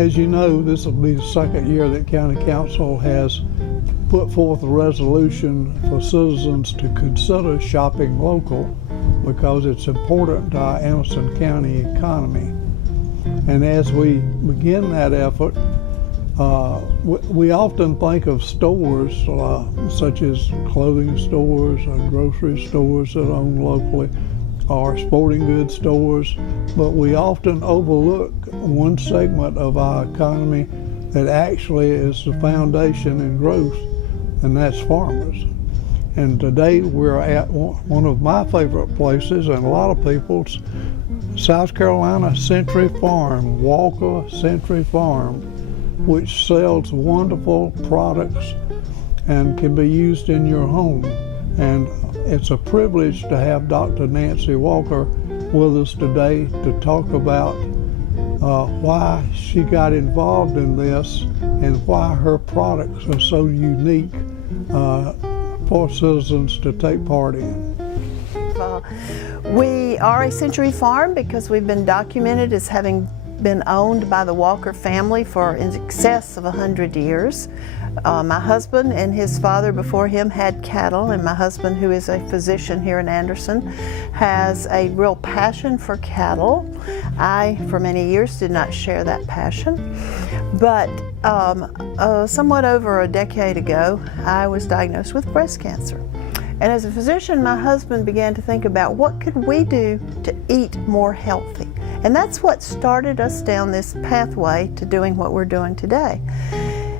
As you know, this will be the second year that County Council has put forth a resolution for citizens to consider shopping local because it's important to our Anderson County economy. And as we begin that effort, we often think of stores such as clothing stores or grocery stores that own locally or sporting goods stores, but we often overlook one segment of our economy that actually is the foundation in growth, and that's farmers. And today we're at one of my favorite places and a lot of people's, South Carolina Century Farm, Walker Century Farm, which sells wonderful products and can be used in your home. And it's a privilege to have Dr. Nancy Walker with us today to talk about why she got involved in this and why her products are so unique for citizens to take part in. We are a century farm because we've been documented as having been owned by the Walker family for in excess of 100 years. My husband and his father before him had cattle, and my husband, who is a physician here in Anderson, has a real passion for cattle. I, for many years, did not share that passion, but somewhat over a decade ago, I was diagnosed with breast cancer. And as a physician, my husband began to think about what could we do to eat more healthy. And that's what started us down this pathway to doing what we're doing today.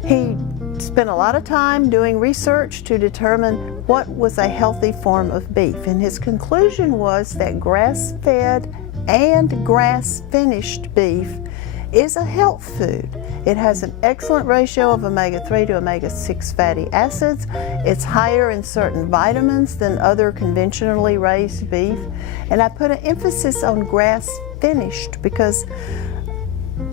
He spent a lot of time doing research to determine what was a healthy form of beef. And his conclusion was that grass-fed and grass-finished beef is a health food. It has an excellent ratio of omega-3 to omega-6 fatty acids. It's higher in certain vitamins than other conventionally raised beef. And I put an emphasis on grass-finished because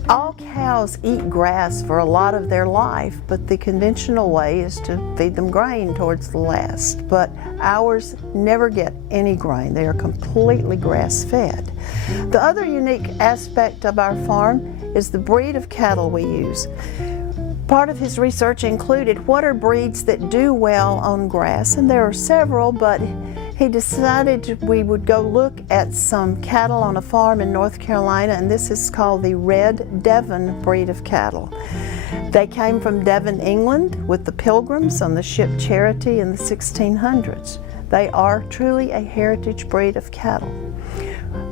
all cows eat grass for a lot of their life, but the conventional way is to feed them grain towards the last. But ours never get any grain. They are completely grass-fed. The other unique aspect of our farm is the breed of cattle we use. Part of his research included what are breeds that do well on grass, and there are several, but he decided we would go look at some cattle on a farm in North Carolina, and this is called the Red Devon breed of cattle. They came from Devon, England with the Pilgrims on the ship Charity in the 1600s. They are truly a heritage breed of cattle.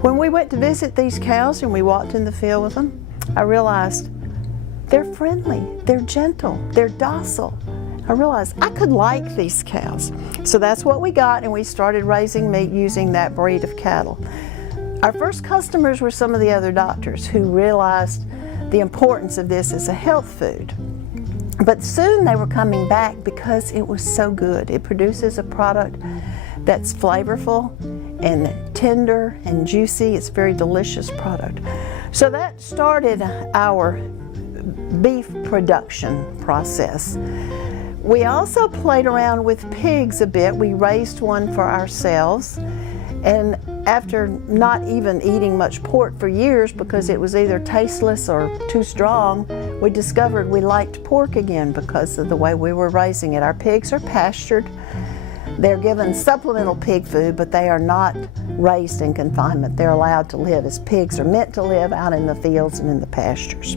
When we went to visit these cows and we walked in the field with them, I realized they're friendly, they're gentle, they're docile. I realized I could like these cows. So that's what we got, and we started raising meat using that breed of cattle. Our first customers were some of the other doctors who realized the importance of this as a health food. But soon they were coming back because it was so good. It produces a product that's flavorful and tender and juicy. It's a very delicious product. So that started our beef production process. We also played around with pigs a bit. We raised one for ourselves, and after not even eating much pork for years because it was either tasteless or too strong, we discovered we liked pork again because of the way we were raising it. Our pigs are pastured. They're given supplemental pig food, but they are not raised in confinement. They're allowed to live as pigs are meant to live out in the fields and in the pastures.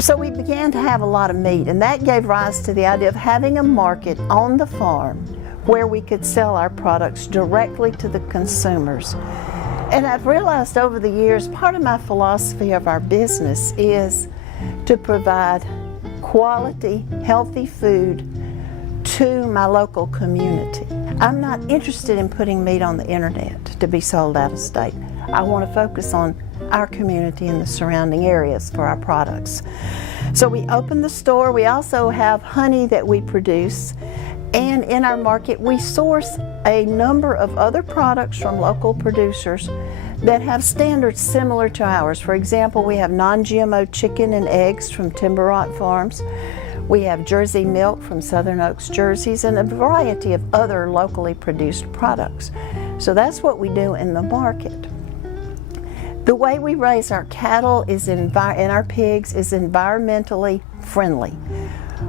So we began to have a lot of meat, and that gave rise to the idea of having a market on the farm where we could sell our products directly to the consumers. And I've realized over the years, part of my philosophy of our business is to provide quality, healthy food to my local community. I'm not interested in putting meat on the internet to be sold out of state. I want to focus on our community and the surrounding areas for our products. So we opened the store. We also have honey that we produce, and in our market we source a number of other products from local producers that have standards similar to ours. For example, we have non-GMO chicken and eggs from Timber Rock Farms. We have Jersey milk from Southern Oaks Jerseys, and a variety of other locally produced products. So that's what we do in the market. The way we raise our cattle and our pigs is environmentally friendly.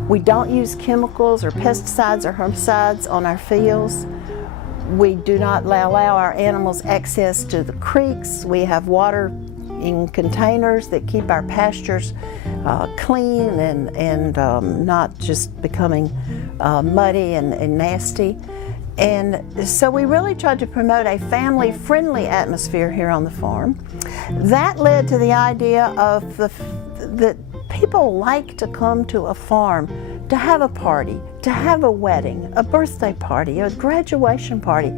We don't use chemicals or pesticides or herbicides on our fields. We do not allow our animals access to the creeks. We have water in containers that keep our pastures clean and not just becoming muddy and nasty. And so we really tried to promote a family-friendly atmosphere here on the farm. That led to the idea of that people like to come to a farm to have a party, to have a wedding, a birthday party, a graduation party.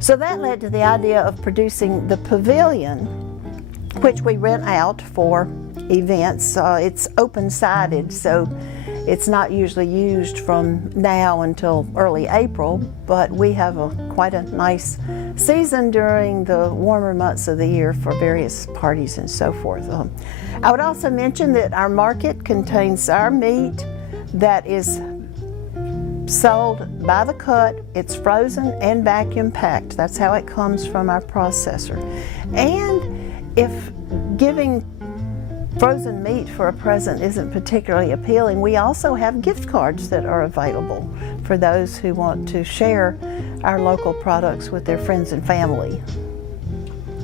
So that led to the idea of producing the pavilion, which we rent out for events. It's open-sided, so it's not usually used from now until early April, but we have quite a nice season during the warmer months of the year for various parties and so forth. I would also mention that our market contains our meat that is sold by the cut. It's frozen and vacuum packed. That's how it comes from our processor. And if giving frozen meat for a present isn't particularly appealing, we also have gift cards that are available for those who want to share our local products with their friends and family.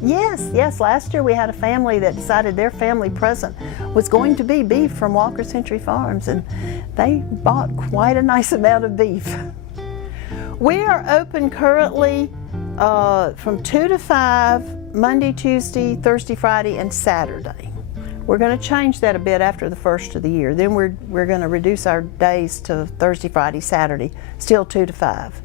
Yes, last year we had a family that decided their family present was going to be beef from Walker Century Farms, and they bought quite a nice amount of beef. We are open currently from 2 to 5, Monday, Tuesday, Thursday, Friday, and Saturday. We're going to change that a bit after the first of the year. Then we're going to reduce our days to Thursday, Friday, Saturday, still 2 to 5.